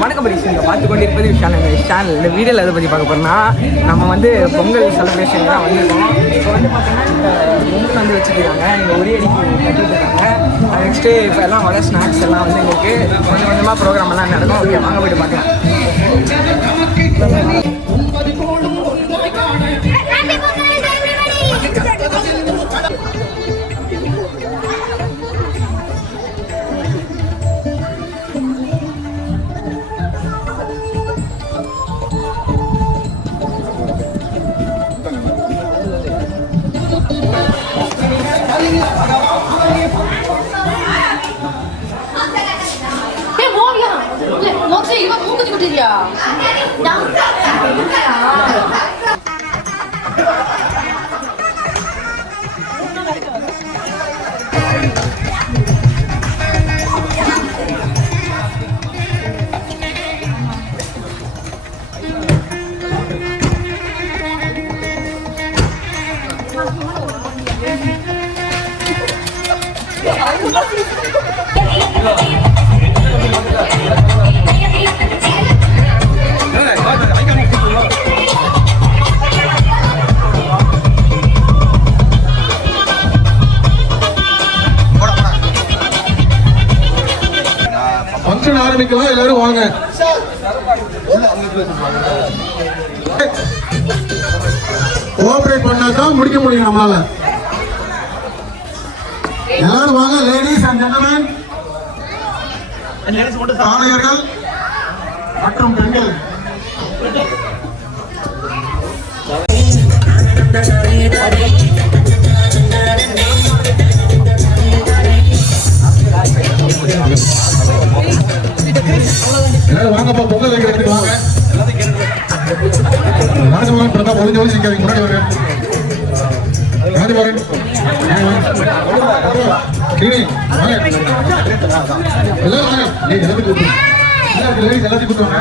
வணக்கம் பரிசு பார்த்து கொண்டு இருப்பது சேனல். இந்த வீடியோவில் எதை பற்றி பார்க்க போகிறோம்னா, நம்ம வந்து பொங்கல் செலிப்ரேஷன் தான் வந்திருக்கோம். இப்போ வந்து பார்த்தீங்கன்னா இந்த பொங்கல் வந்து வச்சுருக்காங்க, இங்கே ஒரே அடிக்கு கட்டிட்டுருக்காங்க. நெக்ஸ்ட்டு இப்போ எல்லாம் வர ஸ்நாக்ஸ் எல்லாம் வந்து எங்களுக்கு கொஞ்சம் கொஞ்சமாக ப்ரோக்ராம் எல்லாம் நடக்கும். ஓகே, வாங்க போய்ட்டு பார்க்கலாம். 이거 먹고 지고 드려. ஃபங்க்ஷன் ஆரம்பிக்கலாம், எல்லாரும் வாங்க. கோஆபரேட் பண்ணாதான் முடிக்க முடியும் நம்மளால. எல்லாரும் வாங்க. லேடிஸ் அண்ட் ஜென்டில்மேன், ஆணையர்கள் மற்றும் பெண்கள், எல்லாரும் வாங்கப்பா. பொங்கல் வைக்கிறதுக்கு வாங்க. ராஜமோகன் பிரதாப் ஒளிஞ்சு ஒளிஞ்சு நிற்காதீங்க, முன்னாடி வாங்க. ராஜமோகன் எல்லாரும் வாங்க. எல்லாத்தையும் கூப்பிடுங்க. எல்லாத்தையும் கூப்பிடுவாங்க.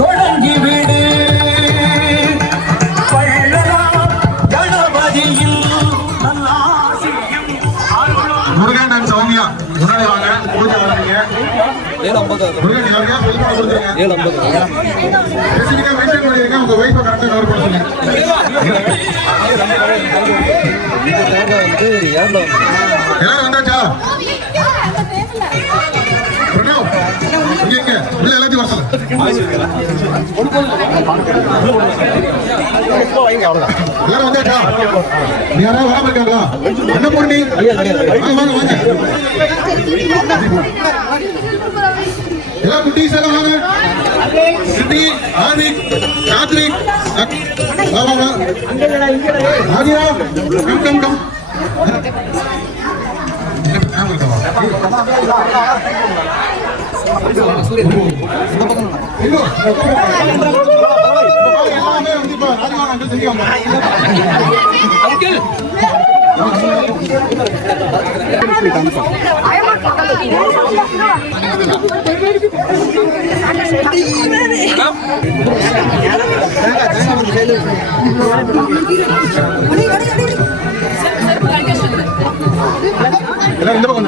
தொடங்கி வீடு முருகன் அண்ட் சௌமியா முன்னாடி வாங்க. பூஜை வாங்க. முருகன் யாருக்கா பெல் பண்ண கொடுத்துருங்க. ஸ்பெசிஃபிக்கா மென்ஷன் பண்ணிருங்க. உங்க வைஃபை கரெக்டா கவர் பண்ணுங்க. எல்லாரும் வந்தாச்சா? பிரணவ் இங்க உள்ள எல்லாத்தையும் வர சொல்லுங்க. எல்லாரும் வந்தாச்சா? நீ யாராவது வராம இருக்காங்களா? என்ன பொண்ணு? வாங்க வாங்க. எல்லாம் குட்டீஸ் எல்லாம் வாங்க. சிட்டி, ஆதிக், கார்த்திக், வா வா வா. ஆதியா, கம் கம் கம். எல்லாம் இந்த பக்கம்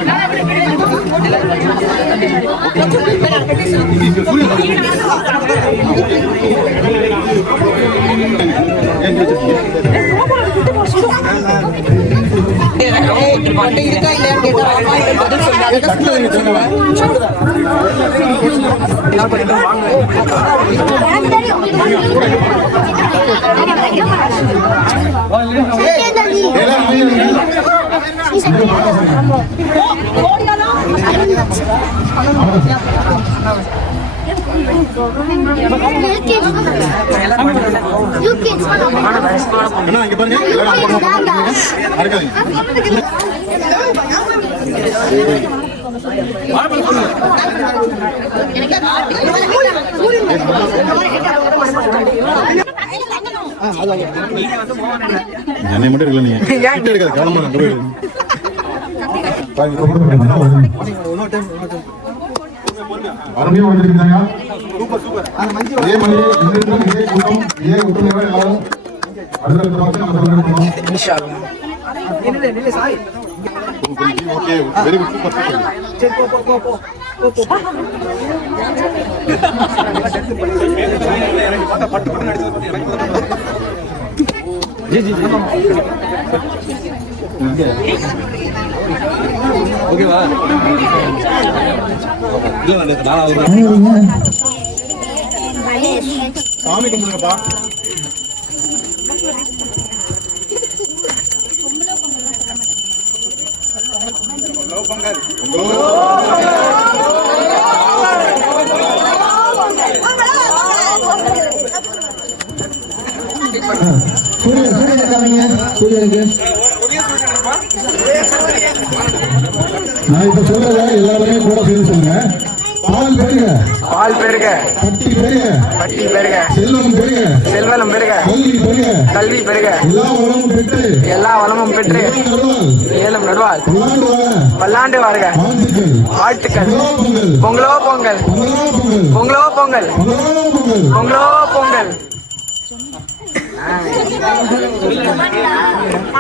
என்னை மட்டும் இருக்கல, நீங்க எடுக்காது கவனமா அருமையா வந்திருக்காங்க. இதே மாதிரி இதே கூட்டம் இதே கூட்டம் எல்லாரும் அடுத்த பார்த்து நம்ம பங்கெடுக்கணும். இன்ஷா அல்லாஹ். இல்லை sorry. Okay very good super. சரி போ. ஓகேவா? சாமி கும்பிடுங்கப்பா. நான் இப்ப சொல்றத எல்லாருமே கூட சேர்ந்து சொல்லுங்க. பால் பெருக, பால் பெருக, பட்டி பெருக, பட்டி பெருக, செல்வம் பெருக, செல்வம் பெருக, கல்வி பெருக, கல்வி பெருக, எல்லா வளமும் பெற்று, எல்லா வளமும் பெற்று, ஏலம் நடுவாள், பல்லாண்டு வாழ பல்லாண்டு வாழ்க. வாழ்த்துக்கள். வாழ்த்துக்கள். பொங்கலோ பொங்கல், பொங்கலோ பொங்கல், பொங்கலோ பொங்கல், பொங்கலோ பொங்கல், பொங்கலோ பொங்கல், பொங்கலோ பொங்கல்.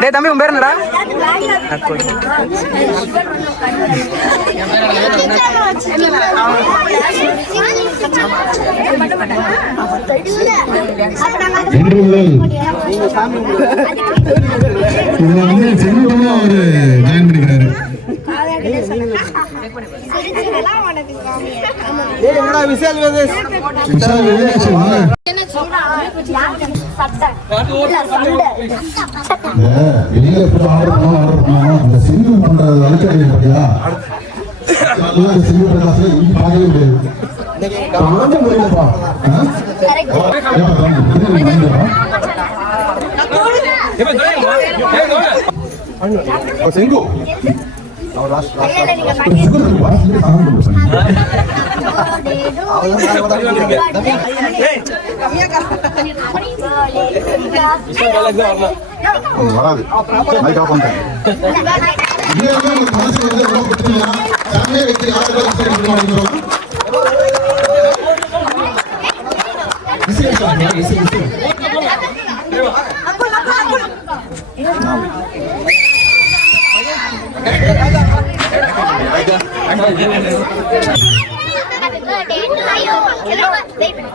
டேய் தம்பி, உன் பேர் என்னடா? இன்று முதல் இதுல வந்து செல்வமா அவரு ஜாயின் பண்ணிக்கிறாரு. விஷால் விஷால் விவேகாட்சி வாங்க. வெளியில போய் ஆர்டர் பண்ணணும். அந்த சிந்து பண்றது அழைக்கிறது பாத்தியா? சிந்து பிரகாசம் இங்க பார்க்கவே முடியாது. வாங்க முடியலப்பா. செங்கு வராது.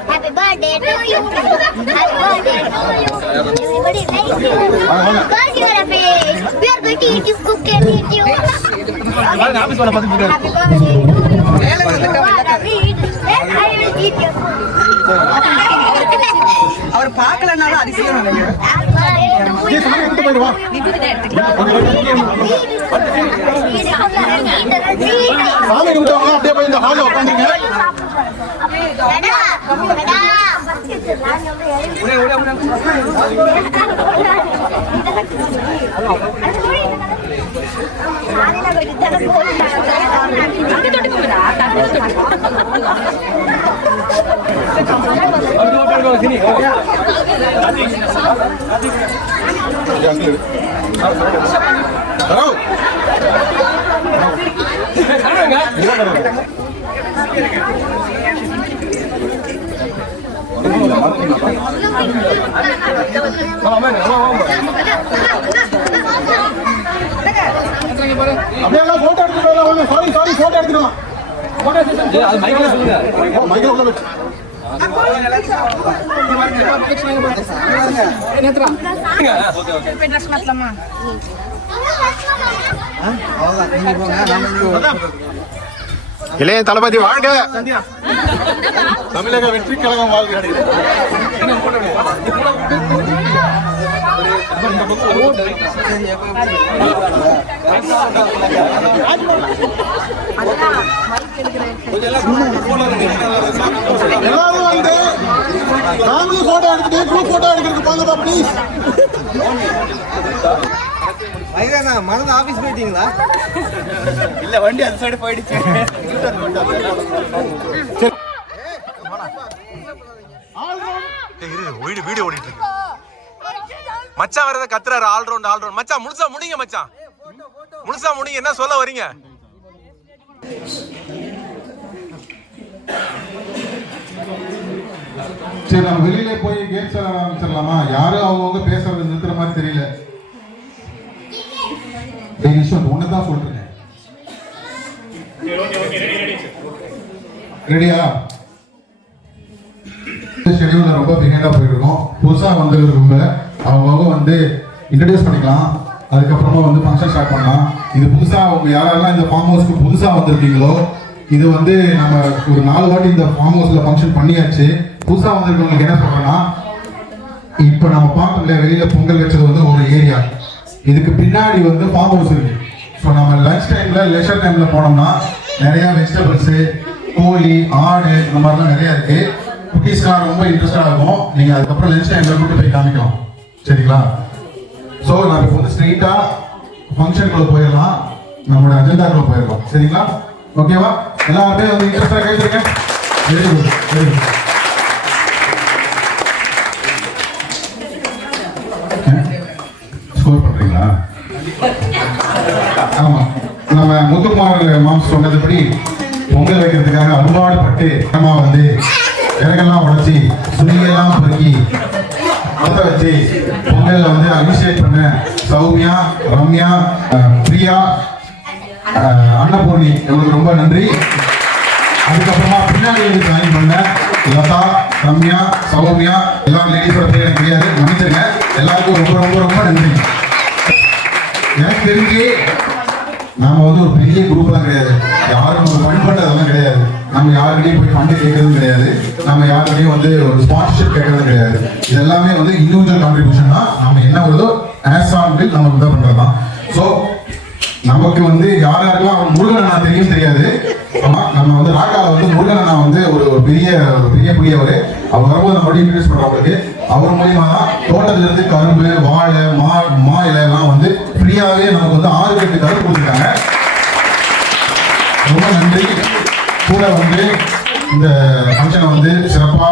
Happy birthday to you. Happy birthday to you. Everybody like you. Because you are a fish. We are going to eat you, cook and eat you. Happy birthday to you. You are a fish. Then I will eat you. அவர் பார்க்கலனாலும் அதிசயம் நினைக்கிறேன். Happy birthday to you. சாமி கும்பிட்டவங்க அப்படியே போய் இந்த ஹால்ல உட்காந்துருங்க. அப்படியே photo எடுத்துட்டு sorry photo எடுத்துக்கலாம். மைக்ல உள்ள வச்சு இளைய தளபதி வாழ்க. தமிழக வெற்றி கழகம் வாழ்க. எல்லாரும் வந்து ஃபேமிலி போட்டோ எடுத்துட்டு குரூப் போட்டோ எடுக்கிறதுக்கு போங்கப்பா ப்ளீஸ். ஐயா மறந்து ஆபீஸ் போயிட்டீங்களா? இல்ல வண்டி அந்த சைடு போயிடுச்சு. வீடியோ ஓடிட்டு இருக்கு. மச்சான் வரத கத்துறாரு. ஆல் ரவுண்ட் மச்சான் முழுசா முடிங்க. மச்சான் முழுசா முடிங்க. என்ன சொல்ல வரீங்க? சரி, நம்ம வெளியில போய் கேம்ஸ் ஆரம்பிச்சிடலாமா? யாரும் அவங்க பேசுறது யஷ்வந்த் ஒன்று தான் சொல்றேன். ரெடியா? ஷெடியூல்ல ரொம்ப பிஹைண்டா போயிட்டு இருக்கோம். புதுசா வந்தவங்க அவங்க வந்து இன்ட்ரடியூஸ் பண்ணிக்கலாம். அதுக்கப்புறமா வந்து ஃபங்க்ஷன் ஸ்டார்ட் பண்ணலாம். இது புதுசா அவங்க யாரெல்லாம் இந்த ஃபார்ம் ஹவுஸ்க்கு புதுசா வந்திருக்கீங்களோ, இது வந்து நம்ம ஒரு 4 வாட்டி இந்த ஃபார்ம் ஹவுஸ்ல ஃபங்க்ஷன் பண்ணியாச்சு. புதுசா வந்திருக்கவங்களுக்கு என்ன சொல்றேன்னா, இப்போ நம்ம பார்த்தோம்ல வெளியில பொங்கல் வச்சது வந்து ஒரு ஏரியா, இதுக்கு பின்னாடி வந்து ஃபார்ம் ஹவுஸ் இருக்கு. ஸோ நம்ம லஞ்ச் டைம்ல லெஷர் டைம்ல போனோம்னா நிறைய வெஜிடபிள்ஸ், கோழி, ஆடு இந்த மாதிரிலாம் நிறைய இருக்கு. குட்டீஸ்லாம் ரொம்ப இன்ட்ரெஸ்டாக இருக்கும். நீங்க அதுக்கப்புறம் லஞ்ச் டைம்ல கூட்டு போய் காமிக்கலாம். சரிங்களா? ஸோ நம்ம இப்போ வந்து ஸ்ட்ரெயிட்டா ஃபங்க்ஷனுக்குள்ள போயிடலாம், நம்மளோட அஜெண்டாக்குள்ள போயிடலாம். சரிங்களா? ஓகேவா? எல்லாருமே வந்து இன்ட்ரெஸ்டாக கேட்டுருங்க. Very good, very good. Score பண்றீங்களா? ஆமா, நம்ம முத்துக்குமார் மாம்ஸ் சொன்னதுபடி பொங்கல் வைக்கிறதுக்காக அறுபாடுபட்டு அம்மா வந்து விறகெல்லாம் உடைச்சி சுனியெல்லாம் பொறுக்கி பற்ற வச்சு பொங்கல்ல வந்து அபிஷேக் பண்ண சௌமியா, ரம்யா, பிரியா, அன்னபூர்ணி இவங்களுக்கு ரொம்ப நன்றி. அதுக்கப்புறமா பின்னாடி வந்து ஜாயின் பண்ண லதா, ரம்யா, சௌமியா, எல்லா லேடிஸோட பேர் எனக்கு தெரியாது, மன்னிச்சிருங்க. எல்லாருக்கும் ரொம்ப ரொம்ப ரொம்ப நன்றி. எனக்கு தெரிஞ்சு நாம வந்து ஒரு பெரிய குரூப்லாம் கிடையாது. யாரும் நம்ம ஃபண்ட் பண்ணுறதெல்லாம் கிடையாது. நம்ம யாருக்கிட்டையும் போய் ஃபண்டு கேட்கறதும் கிடையாது. நம்ம யாருக்கிட்டையும் வந்து ஒரு ஸ்பான்சர்ஷிப் கேட்கறதும் கிடையாது. இது எல்லாமே வந்து இண்டிவிஜுவல் கான்ட்ரிபியூஷன் தான். நம்ம என்ன வருதோ ஆஸ் ஆன் வில் நம்ம இதை பண்ணுறது தான். ஸோ நமக்கு வந்து யாருக்கெல்லாம் முருகன் நான் தெரியும் தெரியாது. ஆமா, நம்ம வந்து ராக்கால வந்து முருகன் நான் வந்து ஒரு பெரிய புரியவர். அவர் வரும்போது நம்ம இன்ட்ரடியூஸ் பண்றவங்களுக்கு அவர் மூலியமா தான் தோட்டத்துல இருந்து கரும்பு, வாழை, மா இலை எல்லாம் வந்து ஃப்ரீயாவே நமக்கு வந்து 6 கட்டு கரும்பு கொடுத்துருக்காங்க. ரொம்ப நன்றி. கூட வந்து இந்த ஃபங்க்ஷனை வந்து சிறப்பா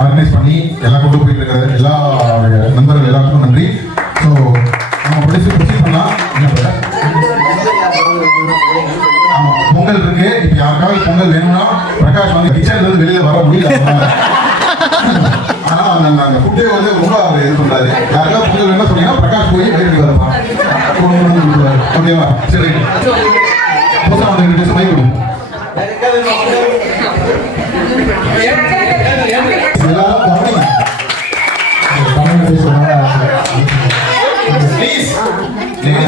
ஆர்கனைஸ் பண்ணி எல்லாம் கொண்டு போயிட்டு இருக்கிற எல்லா நண்பர்கள் எல்லாருக்கும் நன்றி. ஸோ நம்ம ப்ரொசீட் பண்ணலாம். ஆமா, பொங்கல் இருக்கு. இப்ப யாருக்காவது பொங்கல் வேணும்னா பிரகாஷ் வந்து கிச்சன்ல இருந்து வெளியில வர முடியல. ஆனா அந்த ஃபுட்டே வந்து ரொம்ப இது பண்றாரு. யாருக்காவது பொங்கல் வேணும்னா சொன்னீங்கன்னா பிரகாஷ் போய் வெளியில வரலாம். ஓகேவா? சரி, புதுசா வந்து சமை கொடுங்க. எல்லாரும் கவனிங்க. தமிழ் பேசுறதுனால ப்ளீஸ்.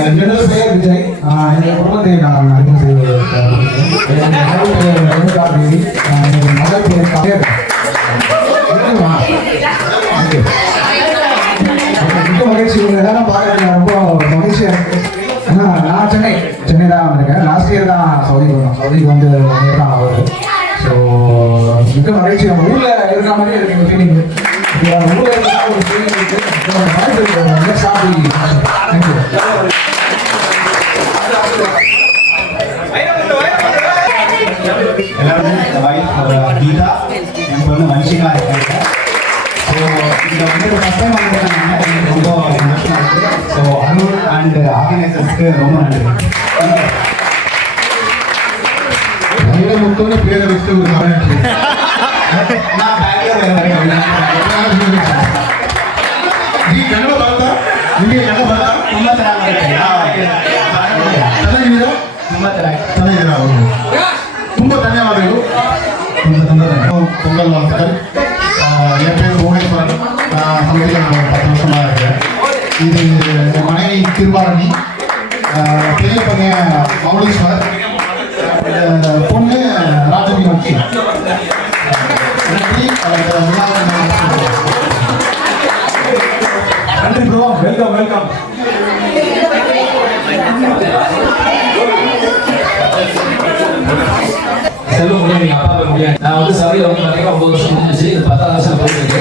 என்னோட பெயர் விஜய். எங்கள் குடும்பத்தை நான் அறிமுகம் செய்வது மகள் பெயர் கவியர். மிக மகிழ்ச்சி. எல்லாரும் பார்க்கறது ரொம்ப மகிழ்ச்சியாக இருக்கு. ஏன்னா நான் சென்னை தான் வந்திருக்கேன். லாஸ்ட் இயர் தான் சவுதிக்கு வந்தோம். சவுதிக்கு வந்து 1 year தான் ஆகுது. ஸோ மிக மகிழ்ச்சி. நம்ம ஊரில் இருக்கிற மாதிரி இருக்கு எங்கள் ஃபீலிங். ஊரில் இருக்கிற ஒரு ஃபீலிங் இருக்கு. தேங்க்யூ. எல்லாருமே கீதா, என் பொண்ணு வன்ஷிகா இருக்காங்க. ஸோ இங்கே வந்து ஃபஸ்ட் டைம் வந்து ரொம்ப சந்தோஷமாக இருக்குது. ஸோ அருள் அண்ட் ஆர்கனைசர்ஸ்க்கு ரொம்ப நன்றி. முத்தோட பேரை வச்சுட்டு ஒரு நான் பெங்களூர் நீ கன்னட பார்த்தா நீங்க கன்னட பார்த்தா ತುಂಬ ಚೆನ್ನಾಗಿ ಚೆನ್ನಾಗಿದ್ದೀರಾ? ತುಂಬ ಚೆನ್ನಾಗಿ ಚೆನ್ನಾಗಿದ್ದೀರಾ? ತುಂಬ ಧನ್ಯವಾದಗಳು. பொங்கல் வாழ்த்துக்கள். என் பேர் புவனேஸ்வரன். நான் சமையல் 10 வருஷமாக இருக்கேன். இது என் மனைவி திருவாரணி, பெரிய பையன் மௌலீஸ்வர், பொண்ணு ராஜமூர்த்தி. நன்றி ப்ரோ. Welcome welcome. செல்வ முடியும், எங்கள் அப்பா முடியாது. நான் வந்து சபையில் வந்து பார்த்தீங்கன்னா 9 வருஷம் முடிஞ்சிச்சு. இது 10வது வருஷம் போயிருக்கு.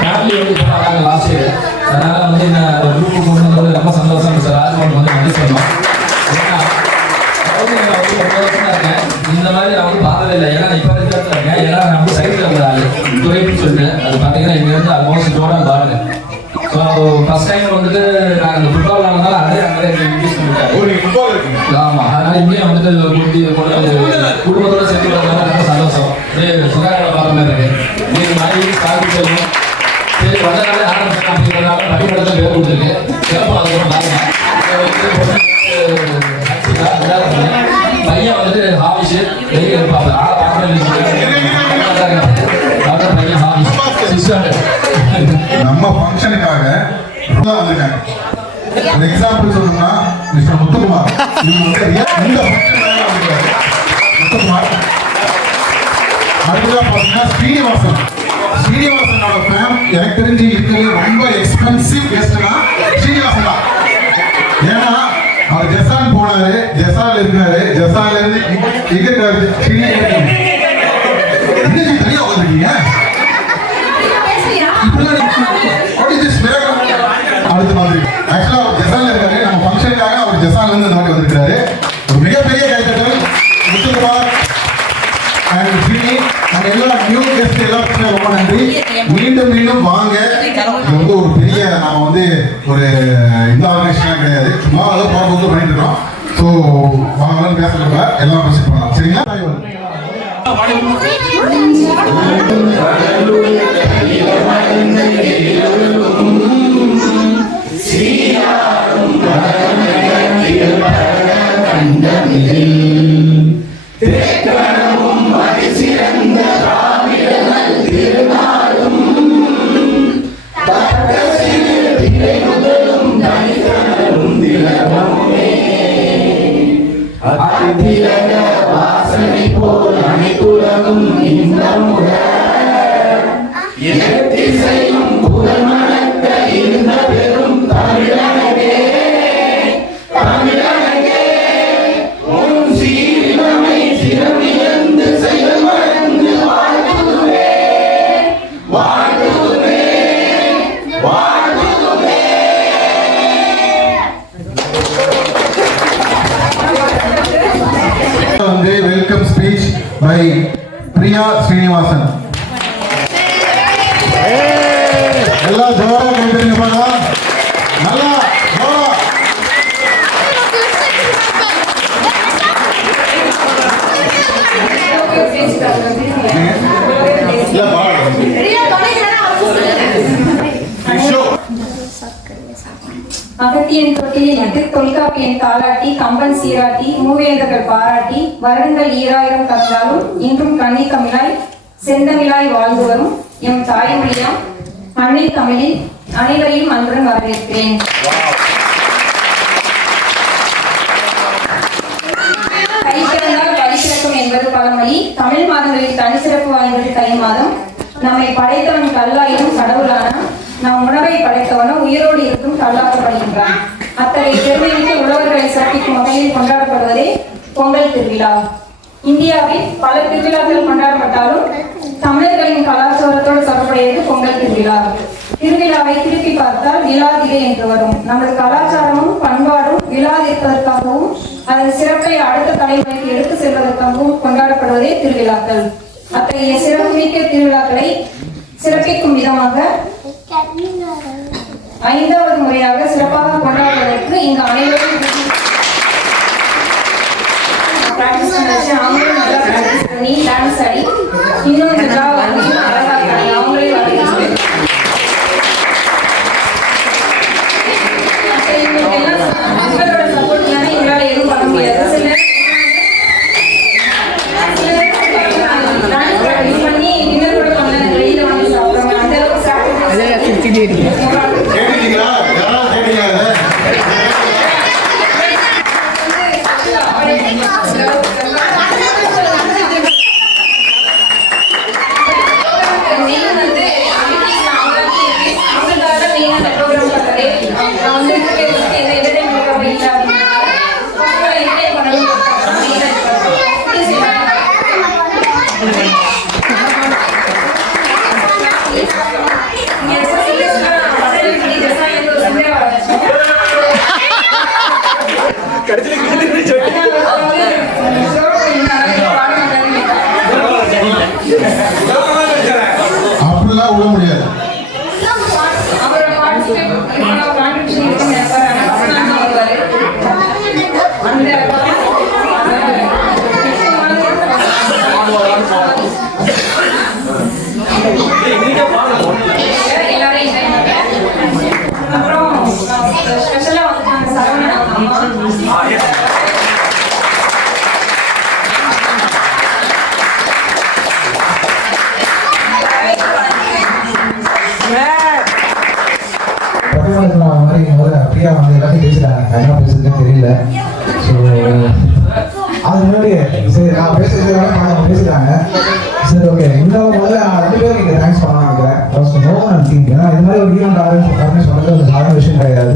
ஃபேமிலி வந்து இப்போ நாங்க லாஸ்ட் இயர். அதனால வந்து என்ன குரூப்பு கொண்டு வந்து ரொம்ப சந்தோஷம். சார் ராஜ்மோகன் வந்து நன்றி சொல்லணும். ஏன்னா வந்து நான் வந்து 9 வருஷமா இருக்கேன். இந்த மாதிரி நான் வந்து பார்த்ததே இல்லை. ஏன்னா இப்போ இருக்கிறது இருக்கேன். ஏன்னா நான் வந்து சைக்கிள் வந்து ஆள் துறைன்னு சொல்லிட்டு அது பார்த்தீங்கன்னா இங்கேருந்து ஆல்மோஸ்ட் ஜோடான் பாருங்க. ஸோ ஃபர்ஸ்ட் டைம் வந்துட்டு நான் இந்த ஃபுட்பால் விளாட்றதுனால அங்கே இன்ட்ரடியூஸ் பண்ணிட்டேன். ஆமாம், அதனால இங்கேயும் வந்துட்டு குடும்பத்தோட சேர்த்து வரதுனால ரொம்ப சந்தோஷம். சுகாதார பார்த்த மாதிரி இருக்கு. நீங்கள் மனைவி சாப்பிட்டு சரி வந்தனால ஆரம்பிச்சேன் அப்படிங்கிறதுனால பட்டிமன்றத்தை பேர் கொடுத்துருக்கு. சிறப்பாக பாருங்க. பையன் வந்துட்டு ஹாபிஸ் வெளியே இருப்பாங்க ஆளை நம்ம ஃபங்க்ஷனுக்காக வந்திருக்காங்க. ஒரு எக்ஸாம்பிள் சொல்லணும்னா மிஸ்டர் முத்துக்குமார் இவங்க வந்து இந்த ஃபங்க்ஷனுக்காக வந்திருக்காரு. முத்துக்குமார் அடுத்ததாக பார்த்தீங்கன்னா ஸ்ரீனிவாசனோட ஃபேம் எனக்கு தெரிஞ்சு இருக்கிறது ரொம்ப எக்ஸ்பென்சிவ் கெஸ்ட்னா ஸ்ரீனிவாசன் தான். ஏன்னா அவர் ஜெசான் போனாரு, ஜெசான்ல இருக்காரு, ஜெசான்ல இருந்து எங்க இருக்காரு தனியா வந்திருக்கீங்க. அடுத்த மாதிரி ஆக்சுவலா அவர் ஜெசான்ல இருக்காரு. நம்ம ஃபங்க்ஷனுக்காக அவர் ஜெசான்ல இருந்து இந்த மாதிரி வந்திருக்காரு. ஒரு மிகப்பெரிய கைத்தட்டல் முத்துக்குமார் அண்ட் ஸ்ரீனி நம்ம எல்லா நியூ கெஸ்ட் எல்லாருக்குமே ரொம்ப நன்றி. மீண்டும் வாங்க. இது வந்து ஒரு பெரிய நாம வந்து ஒரு இந்த ஆர்கனைசேஷன் கிடையாது, சும்மா அதை பார்த்து பண்ணிட்டு இருக்கோம். ஸோ வாங்கலாம் பேசல எல்லாம் ப்ரொசீட் பண்ணலாம். சரிங்களா? Welcome speech by Priya Srinivasan. எல்லாம் ஜோரா கேட்டுருங்க பாருங்க. நல்லா ஜோரா. அகத்தியன் தொட்டிலில் நட்டு தொல்காப்பியன் தாளாட்டி கம்பன் சீராட்டி மூவேந்தர்கள் பாராட்டி வருடங்கள் 2000 கற்றாலும் இன்றும் கண்ணி தமிழாய் செந்தமிழாய் வாழ்ந்து வரும் எம் தாய்மொழியாம் அன்னை தமிழில் அனைவரையும் அன்புடன் வரவேற்கிறேன். கை திறந்தால் வழி திறக்கும் என்பது பழமொழி. தமிழ் மாதங்களில் தனிச்சிறப்பு வாய்ந்தது தை மாதம். நம்மை படைத்தவன் கல்லாயினும் கடவுளான நம் உணவை படைத்தவனும் உயிரோடு இருக்கும் கல்லாக்கப்படுகின்றான். அத்தகைய பெருமைமிக்க உழவர்களை சிறப்பிக்கும் வகையில் கொண்டாடப்படுவதே பொங்கல் திருவிழா. இந்தியாவில் பல திருவிழாக்கள் கொண்டாடப்பட்டாலும் தமிழர்களின் கலாச்சாரத்தோடு தொடர்புடையது பொங்கல் திருவிழா. திருவிழாவை திருப்பி பார்த்தால் விழாதிகை என்று வரும். நமது கலாச்சாரமும் பண்பாடும் விழாதிருப்பதற்காகவும் அதன் சிறப்பை அடுத்த தலைமுறைக்கு எடுத்து செல்வதற்காகவும் கொண்டாடப்படுவதே திருவிழாக்கள். அத்தகைய சிறப்புமிக்க திருவிழாக்களை சிறப்பிக்கும் விதமாக 5வது முறையாக சிறப்பாக கொண்டாடுவதற்கு இங்கு அனைவரும் டான்ஸ் ஆடி இன்னும் மக்களோட சப்போர்ட் எங்களால் எதுவும் பண்ண முடியாது. பண்ணி டின்னர் கூட பண்ண வெளியில வாங்கி சாப்பிடுறாங்க. அந்த அளவுக்கு அப்படிலாம் விட முடியாது. அப்புறம் ஸ்பெஷலா வந்து மாதிரி முதல்ல பிரியா வந்து எல்லாத்தையும் பேசிட்டாங்க, என்ன பேசுறதுன்னு தெரியல. ஸோ அது முன்னாடி சரி நான் பேசுறது பேசிட்டாங்க. சரி ஓகே, இந்த முதல்ல நான் 2 பேரும் இங்கே தேங்க்ஸ் பண்ண நினைக்கிறேன். ஃபர்ஸ்ட் நோ ஒன் திங்க், ஏன்னா இது மாதிரி ஒரு ஈவெண்ட் ஆரம்பிச்சு சொன்னது ஒரு சாதாரண விஷயம் கிடையாது.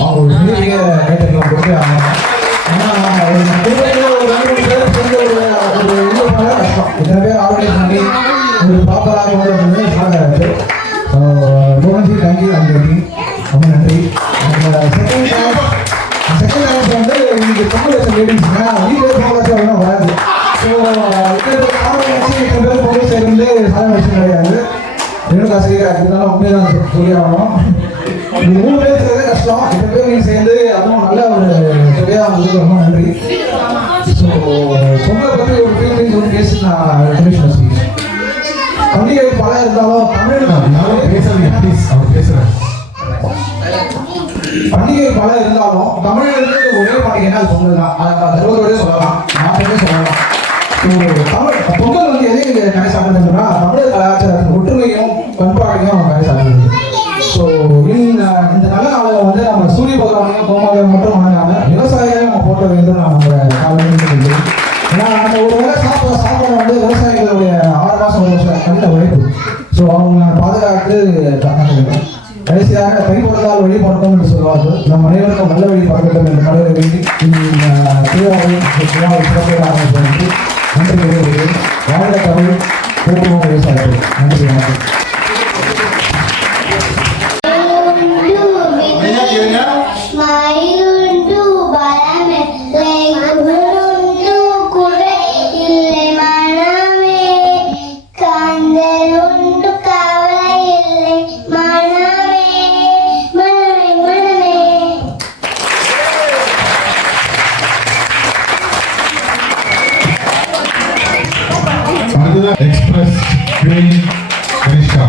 அவங்க ஒரு பெரிய கைத்தறிகளை கொடுத்து ஆகணும். ஏன்னா ஒரு 2 பேர் சேர்ந்து ஒரு இது பண்ண கஷ்டம். இத்தனை பேர் ஆர்கனைஸ் பண்ணி ஒரு ப்ராப்பராக வந்து சாகாது. கோவன்ஜி தேங்க்யூ அந்த டீம், ரொம்ப நன்றி. செகண்ட் டைம் வந்து இன்னைக்கு பொங்கல் வச்ச லேடிஸ் வீட்டில் பொங்கல் வச்சா ஒன்றும் வராது. ஸோ பேர் பொங்கல் சேர்ந்து சாதனை விஷயம் கிடையாது. ரேணுகா செய்கிறார், இருந்தாலும் உண்மையை தான் சொல்லி ஆகணும். இது 3 பேர் செய்யறது கஷ்டம், 2 பேர் நீங்கள் சேர்ந்து அதுவும் நல்ல ஒரு தொகையாக வந்து ரொம்ப நன்றி. ஸோ பொங்கலை பற்றி ஒரு ஃபீலிங்ஸ் வந்து பேசி நான் கமிஷன் ஸ்பீச். பண்டிகை பல இருந்தாலும் தமிழ் பேசுறீங்க ப்ளீஸ், அவர் பேசுகிறேன். பண்டிகை பல இருந்தாலும் தமிழர்களுக்கு ஒரே பண்டிகைன்னா அது பொங்கல் தான். அதை தருவதோடய சொல்லலாம், நாட்டே சொல்லலாம். தமிழ் பொங்கல் வந்து எதை கரை சாப்பிடுதுன்னா தமிழர் கலாச்சாரத்தின் ஒற்றுமையும் பண்பாடையும் கரை சாப்பிடுது. ஸோ இந்த நல்ல நாளில் வந்து நம்ம சூரிய பகவானையும் கோமாதையும் மட்டும் வாங்காமல் விவசாயிகளையும் நம்ம போட்ட வேண்டும் நம்ம காலையில். ஏன்னா நம்ம ஒரு வேலை சாப்பிட வந்து விவசாயிகளுடைய 6 மாதம் 1 வருஷம் கண்ட உழைப்பு. ஸோ அவங்க பாதுகாத்து வேண்டும். கடைசியாக கை கொடுத்தால் வழி பறக்கும் என்று சொல்வார்கள். நம் அனைவருக்கும் நல்ல வழி பறக்கட்டும் என்று கடவுளை வேண்டி சிறப்பாக ஆரம்பித்து நன்றி கூறுகிறேன். வாழ்க தமிழ், போற்றுவோம் விவசாயிகள். நன்றி, வணக்கம். Express queen Kanishka.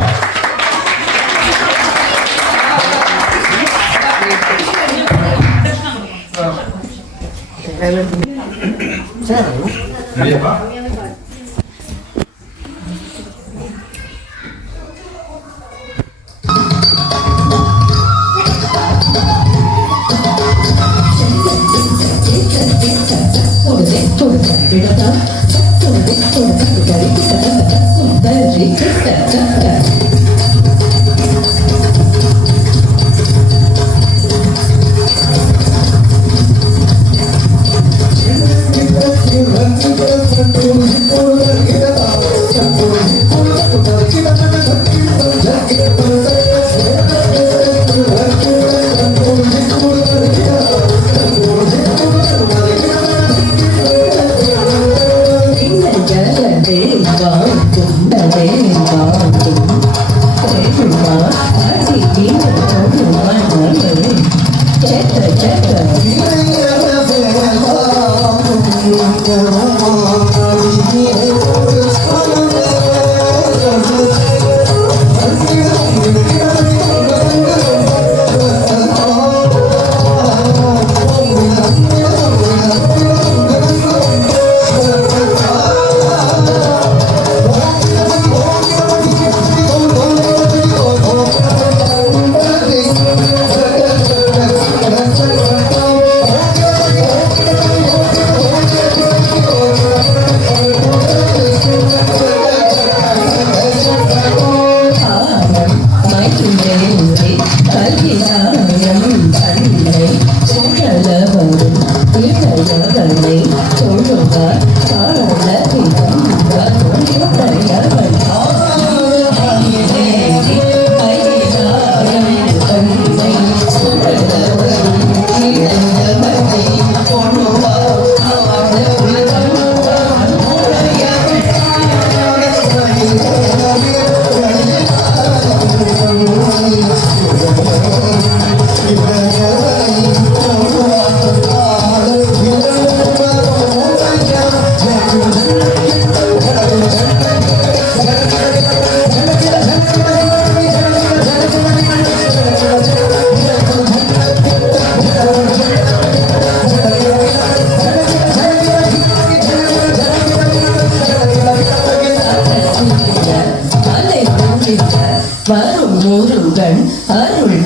வரும் முருகன் அருள்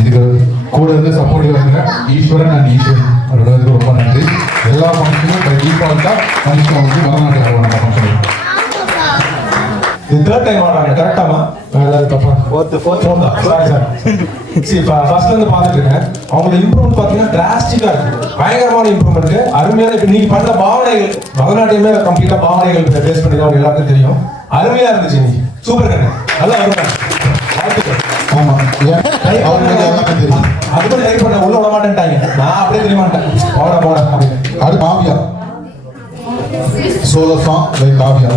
இதுக்கு கூட இருந்து சப்போர்ட் பண்ணுங்க ஈஸ்வரன் அண்ட் ஈஸ்வரன் அவர்களுக்கு ரொம்ப நன்றி. எல்லா ஃபங்க்ஷனும் தீபாவளிக்கா மனுஷன் வந்து பரதநாட்டியம் ஆடுவாங்க ஃபங்க்ஷன். இது தேர்ட் டைம் ஆடுறாங்க கரெக்டாமா? ஃபர்ஸ்ட்ல இருந்து பார்த்துட்டு இருக்கேன். அவங்களோட இம்ப்ரூவ்மெண்ட் பார்த்தீங்கன்னா டிராஸ்டிக்கா இருக்கு, பயங்கரமான இம்ப்ரூவ்மெண்ட், அருமையான. இப்போ நீங்க பண்ற பாவனைகள் பரதநாட்டியமே கம்ப்ளீட்டா பாவனைகள் பேஸ் பண்ணி அவங்க எல்லாருக்கும் தெரியும். அருமையா இருந்துச்சு, நீ சூப்பர் கண்ணு, நல்லா அருமை. ஆமா அவங்களுக்கு எல்லாமே தெரியும். அது கூட ட்ரை பண்ண உள்ள விட மாட்டேன்ட்டாங்க, நான் அப்படியே தெரிய மாட்டேன். போட அப்படின்னு அது Kavya solo song by Kavya.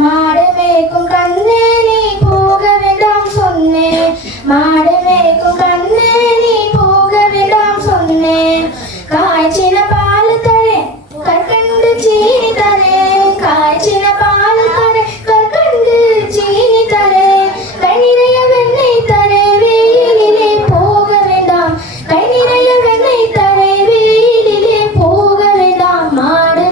மாடு மேய்க்கும் கண்ணே நீ போக வேண்டாம் சொன்னேன், மாடு மேய்க்கும் கண்ணே நீ போக வேண்டாம் சொன்னேன். காய்ச்சின பால் தரேன் கற்கண்டு சீனி தரேன், காய்ச்சின பால் தரேன் கற்கண்டு சீனி தரேன். கை நிறைய வெண்ணெய் தரேன் வெயிலிலே போக வேண்டாம், கை நிறைய வெண்ணெய் தரேன் வெயிலிலே போக வேண்டாம். மாடு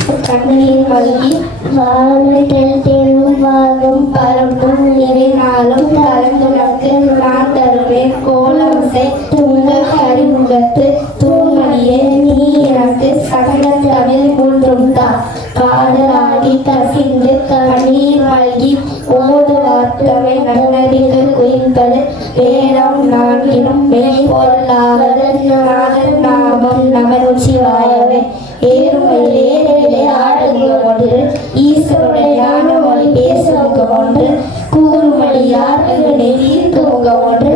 கண்ணீர் வழி வாழ்வில் தேர்வும் வாழும் பரப்பும் நிறைநாளும் கலந்துனக்கு நான் தருவேன் கோலம்சை துங்க கரிமுகத்து தூமணியே நீ எனக்கு சகல தமிழ் மூன்றும் தான் பாடலாடி கசிந்து கண்ணீர் வழி ஓடு வார்த்தவை நன்னடிகள் குயின்பது வேடம் நான்கினும் மெய்பொருளாவது நாதன் நாமம் நமச்சிவாயவே ஏறுமையிலே ஆடுங்க ஒன்று ஈஸ்வருடைய ஞான மொழி பேசுங்க ஒன்று கூறுமொழியார் நெறித்துங்க ஒன்று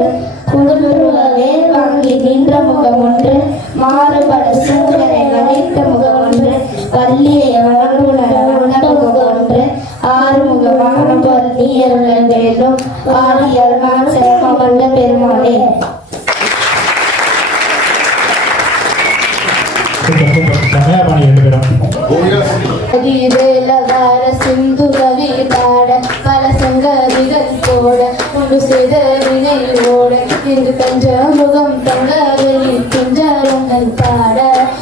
குடும்பவே வாங்கி நின்ற முகம் ஒன்று மாறுபட சூழலை அழைத்த முகம் ஒன்று வள்ளியை உணர்ந்த முகம் ஒன்று ஆறுமுகமான போல் நீருள்ள வேண்டும் ஆடியல் நான் செல்வம் வந்த பெருமாளே. சிந்து கவி பாட பல சங்கதிகள் போட முழு செய்த வினையோட இன்று கஞ்ச முகம் தங்க வெளி கிஞ்சங்கள் பாட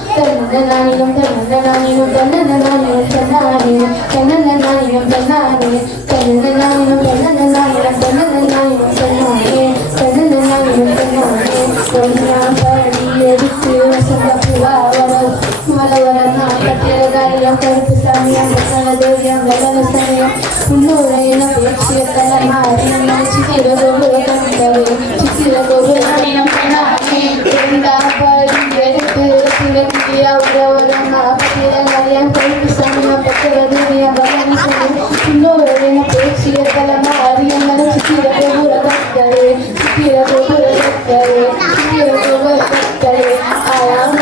தன்னந்த நானிலும் தன்னந்த நானிலும் தன்னந்த நானிலும் தன்னானிலும் தன்னந்த நானிலும் தன்னானே தன்னந்த நானிலும் தன்னந்த நானிலும் தன்னந்த நானிலும் தன்னானே தன்னந்த நானிலும் தன்னானே பொன்னா படி எடுத்து வசந்த புவாவரம் மலவரம் நாட்டத்திரகாரியம் கருப்பு சாமியம் தேவியம் வெள்ளன சமயம் உன்னோரையின பேச்சிய தலைமாரியம் சித்திர கோபுர கண்டவே சித்திர கோபுர படி எடுத்து சிவகிரியா உறவரம் நாட்டத்திரகாரியம் கருப்பு சாமியம் பத்திர தேவியம் வெள்ளன சமயம் உன்னோரையின பேச்சிய தலைமாரியம் சித்திர கோபுர கண்டவே சித்திர கோபுர கண்டவே சித்திர கோபுர கண்டவே ஆயாம்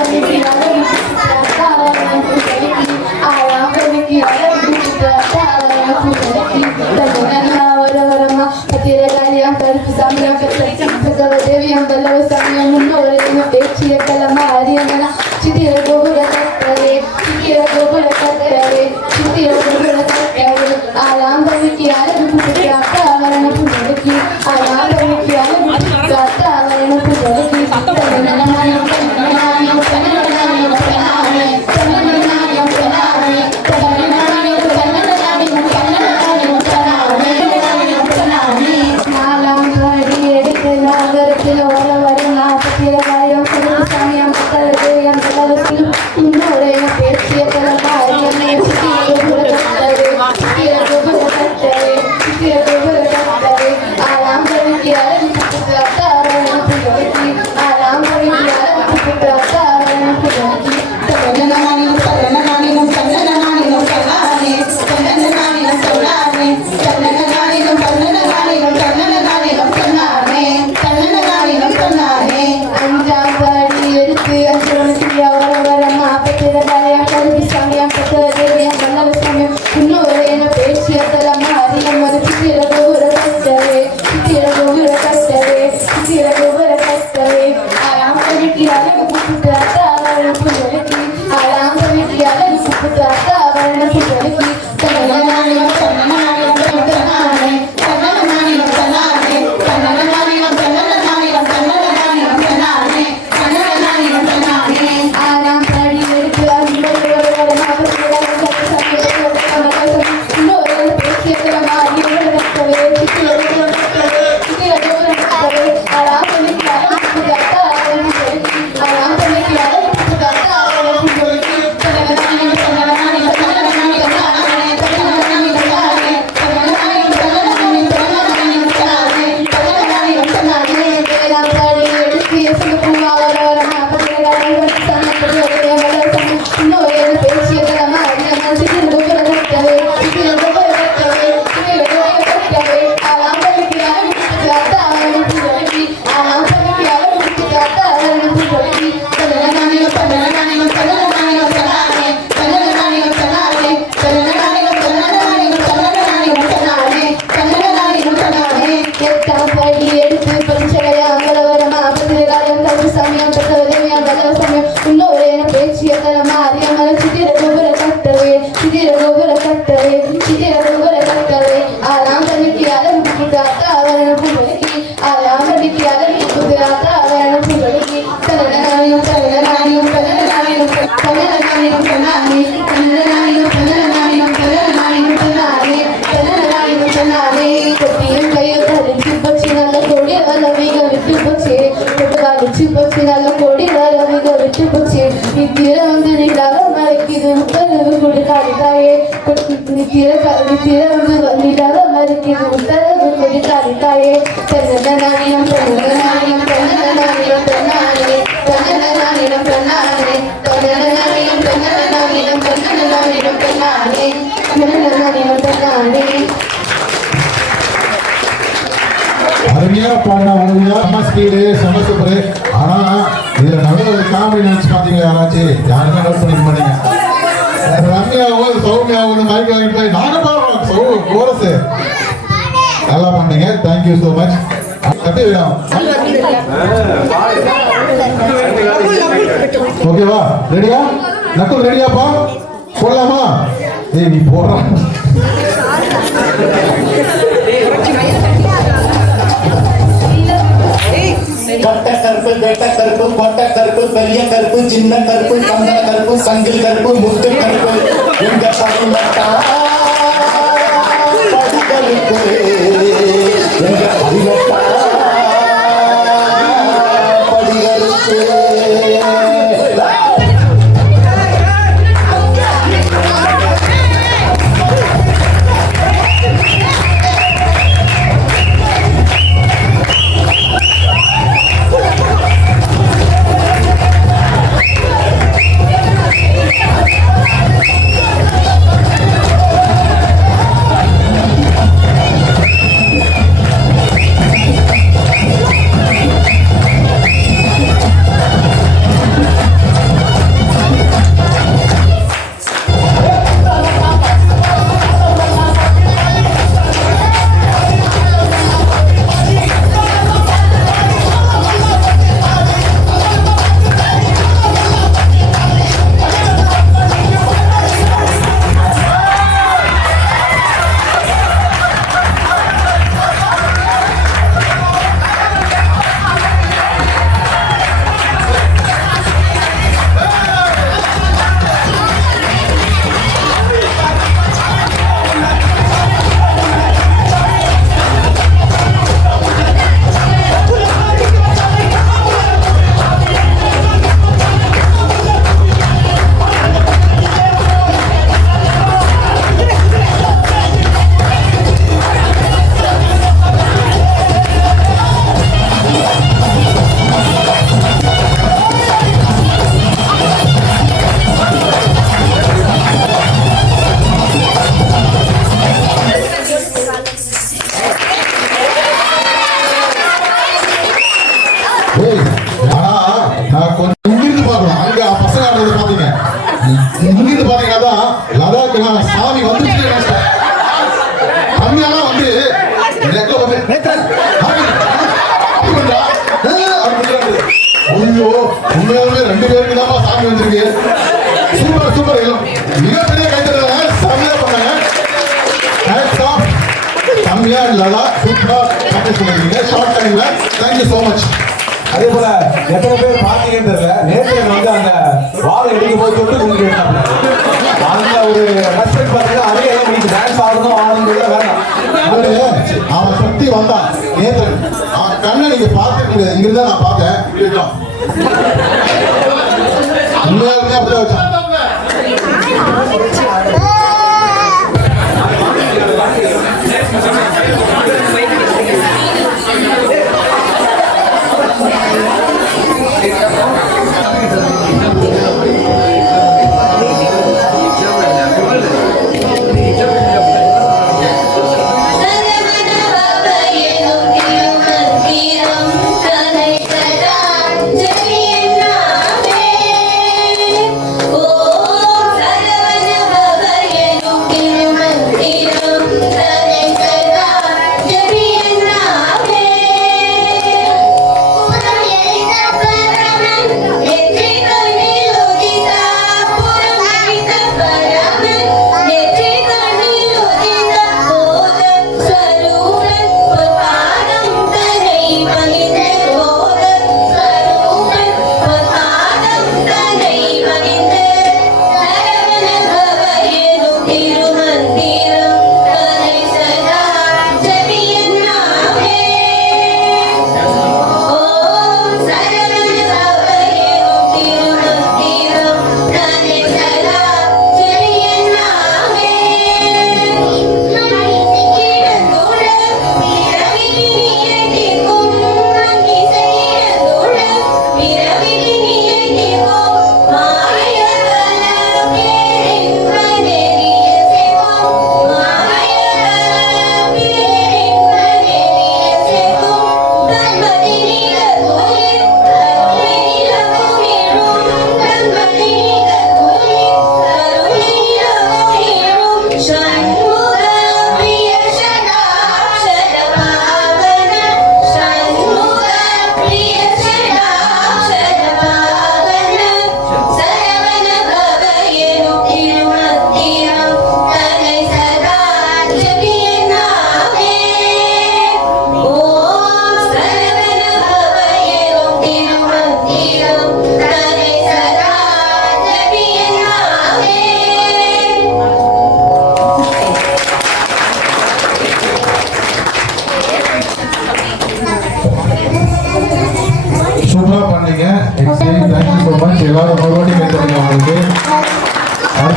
தேவியம் வல்லவ சாமியம் முன்னோரையும் பேச்சிய கலமா அரியமனா சித்திர கோபுர கட்டவே சித்திர கோபுர கட்டவே சித்திர கோபுர கட்டவே ஆலாம்பவிக்கு அழகு புதுக்கி அத்தாவரண புதுக்கி ஆலாம்பவிக்கு அழகு புதுக்கி அத்தாவரண புதுக்கி Thank you. மறுக்குது உத்தரவு கொடுக்காது தாயே திறந்து வந்திடாத மறுக்குது உத்தரவு கொடுக்காது தாயே தன்னதானியம் தன்னதானியம் தன்னதானியம் தன்னாலே தன்னதானியம் தன்னாலே தன்னதானியம் தன்னதானியம் தன்னதானியம் தன்னாலே தன்னதானியம் தன்னாலே. அருமையா பாடினா அருமையா செம்ம ஸ்பீடு செம்ம சூப்பரு. ஆனா இதுல நல்ல ஒரு காமெடி நினைச்சு பாத்தீங்க யாராச்சும்? யாருமே நோட் பண்ணிக்க மாட்டீங்க. ரம்யாவும் சௌமியாவும் மைக் வாங்கிட்டு போய் நாங்க பாடுறோம் கோரஸ் நல்லா பண்ணீங்க. Thank you so much. எப்படி வேணும்? ஓகேவா? ரெடியா? நக்குல் ரெடியாப்பா? போடலாமா? ஏய் நீ போடுற கட்ட கருப்பு வெட்ட கருப்பு கொட்ட கருப்பு பெரிய கருப்பு சின்ன கருப்பு கந்தன கருப்பு சங்கில் கருப்பு முத்து கருப்பு எங்க பதினெட்டா படி கருப்பு எங்க பதினெட்டா படி கருப்பு. சாமி வந்துச்சு. கம்மியெல்லாம் வந்து ஐயோ உண்மையாலுமே 2 பேருக்கு தான் சாமி வந்திருக்கு. Super super. மிகப்பெரிய கைத்தறல் செம்மையா பண்ணாங்க. கம்மியா இல்லடா சூப்பரா ப்ராக்டிஸ் பண்ணிருக்கீங்க ஷார்ட் டைம்ல. Thank you so much. அதே போல எத்தனை பேர் பாத்தீங்கன்னு தெரியல, நேற்று வந்து அந்த வாழை எடுக்கும் போது தொட்டு கும்பிட்டு எடுத்தாங்க. அந்த ஒரு ரெஸ்பெக்ட் பார்த்தீங்கன்னா அதே எல்லாம் நீங்க டான்ஸ் ஆடணும் ஆடணும் வேண்டாம். அவன் சக்தி வந்தான் நேற்று. அவன் கண்ணை நீங்க பார்த்துருக்கீங்க. இங்கிருந்தா நான் பார்த்தேன். உண்மையாலுமே அப்படியே வச்சான். Oh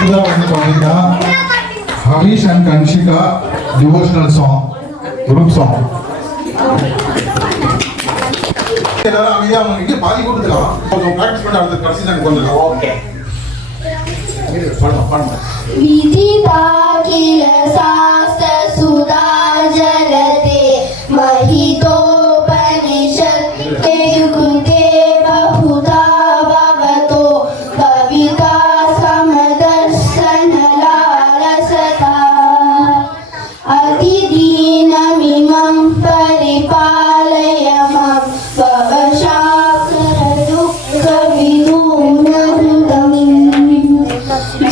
அடுத்ததாக வந்து பார்த்தீங்கன்னா Harish and Kanshika devotional song group song. எல்லாரும் அமைதியா அவங்க இங்கே பாதி கொடுத்துக்கலாம். கொஞ்சம் ப்ராக்டிஸ் பண்ணி அடுத்த கடைசி சாங் வந்துடலாம். ஓகே பண்ணுங்க. विधिताखिल शास्त्र सुधा जलते महितोपनिषत् ते कृते बहुधा भवतो कविता समदर्शन लालसता अतिदीनमिमं परिपालय मां भवशाकर दुःख विदूरहृदम्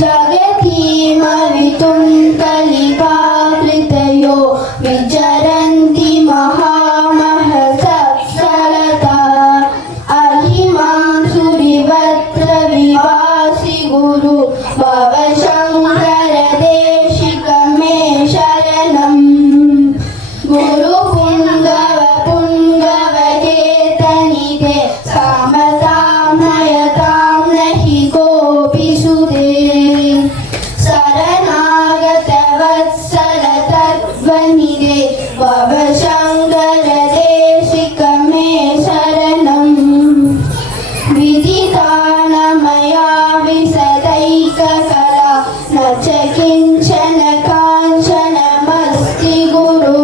जगतीमवितुन्तलिकाकृतयो विचरन्ति महामहसत्सलता अहिमां सुरिवत्र विवासि गुरु भवशङ्कर देशिक मे शरणम् गुरुपुङ्गव पुङ्गवकेतनिते सामतां नयतां नहि कोऽपि सुते शरणागतवत्सल तत्त्वनिधे भवशङ्कर देशिक मे शरणम् विदितानमया विशदैककला न च किञ्चन काञ्चनमस्ति गुरु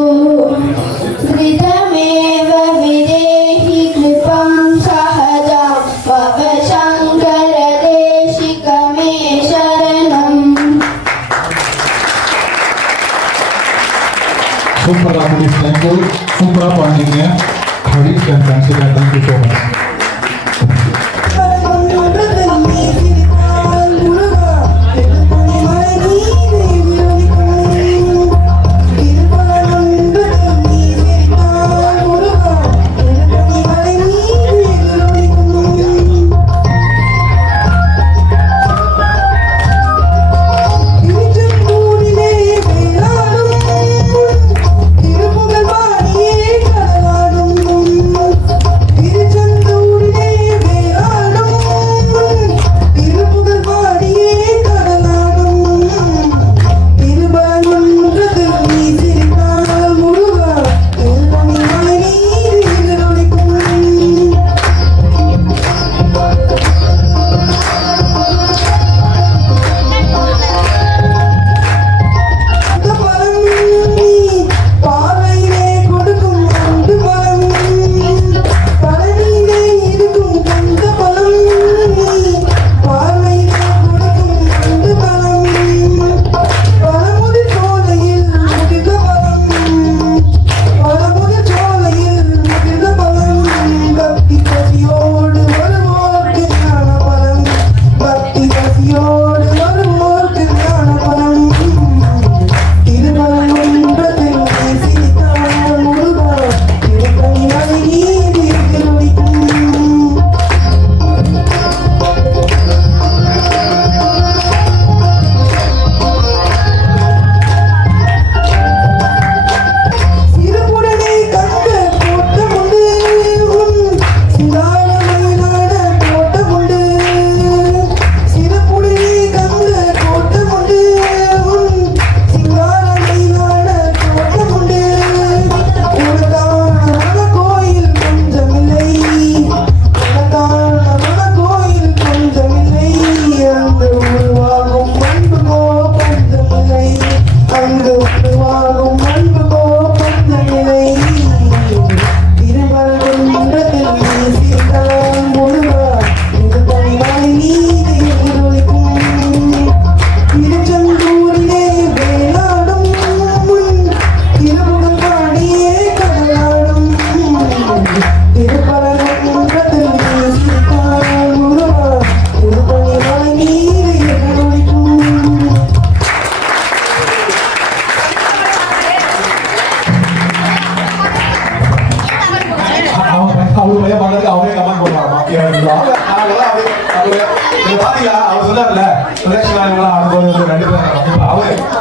धृतमेव विदेहि कृपं सहजां भवशङ्कर देशिक मे शरणम् சூப்பரா முடிச்சு. தேங்க்யூ. சூப்பரா பாடுறீங்க. Harish and Kanshika, thank you so much.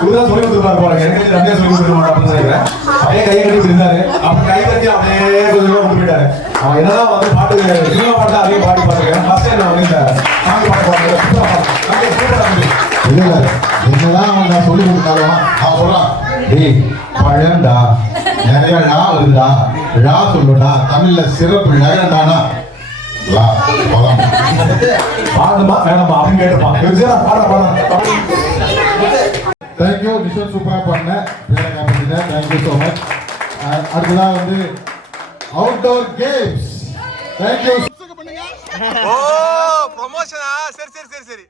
இவர்தான் சொல்லி கொடுத்துருப்பாரு போல, எனக்கு நிறைய சொல்லி கொடுத்துருவாங்க அப்படின்னு நினைக்கிறேன். அப்படியே கையை கட்டி இருந்தாரு, அப்படி கை கட்டி அப்படியே கொஞ்சம் கூப்பிட்டாரு. அவன் என்னதான் வந்து பாட்டு சினிமா பாட்டு அதே பாடி பாத்துருக்கேன். ஃபர்ஸ்ட் டைம் நான் வந்து இந்த சாமி பாட்டு பாடுறேன். இல்ல என்னதான் அவன் நான் சொல்லி கொடுத்தாலும் அவன் சொல்றான் டேய் பழம்டா நிறைய லா வருதுடா லா சொல்லுடா தமிழ்ல சிறப்பு லகண்டானா லா பழம் பாடுமா வேணாமா அப்படின்னு கேட்டுப்பான் பாட தேங்க்யூ நிஷன் சூப்பராக பண்ணேன் தேங்க்யூ ஸோ மச் அடுத்ததான் வந்து அவுட்டோர் கேம்ஸ் தேங்க்யூ ஓ ப்ரொமோஷனா சரி சரி சரி சரி